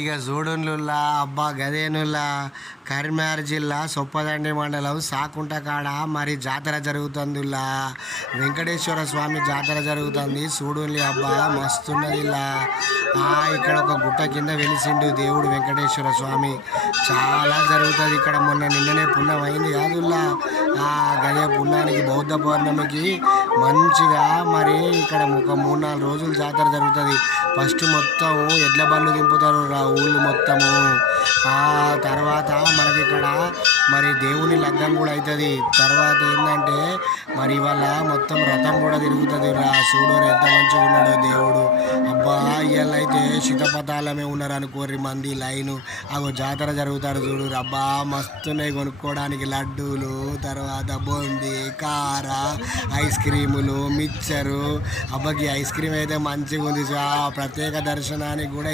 ఇక చూడున్లుల్లా అబ్బా గదేనుల్లా కరీంనగర్ జిల్లా సొప్పదండి మండలం సాకుంట కాడ మరి జాతర జరుగుతుందిలా వెంకటేశ్వర స్వామి జాతర జరుగుతుంది. చూడుల్లి అబ్బా మస్తున్నది ఇలా. ఇక్కడ ఒక గుట్ట కింద వెలిసిండు దేవుడు వెంకటేశ్వర స్వామి. చాలా జరుగుతుంది ఇక్కడ. మొన్న నిన్ననే పుణ్యం అయింది కాదుల్లా. గదే పుణ్యానికి బౌద్ధ పౌర్ణమికి మంచిగా మరి ఇక్కడ ఒక 3-4 రోజులు జాతర జరుగుతుంది. ఫస్ట్ మొత్తం ఎడ్ల బండ్లు దింపుతారు ఊళ్ళు మొత్తము. తర్వాత మనకి ఇక్కడ మరి దేవుని లగ్గం కూడా అవుతుంది. తర్వాత ఏంటంటే మరి ఇవాళ మొత్తం రథం కూడా తిరుగుతుంది చూడరు ఎంత మంచిగా ఉన్నాడో దేవుడు. అబ్బా ఇవాళ అయితే శితపథాలమే ఉన్నారు అనుకోర్రి మంది లైను. జాతర జరుగుతారు చూడు. అబ్బా మస్తున్నాయి కొనుక్కోవడానికి లడ్డూలు, తర్వాత బూందీ, కార, ఐస్ క్రీములు, మిక్చరు. అబ్బాకి ఐస్ క్రీమ్ అయితే మంచిగా ఉంది. ప్రత్యేక దర్శనానికి కూడా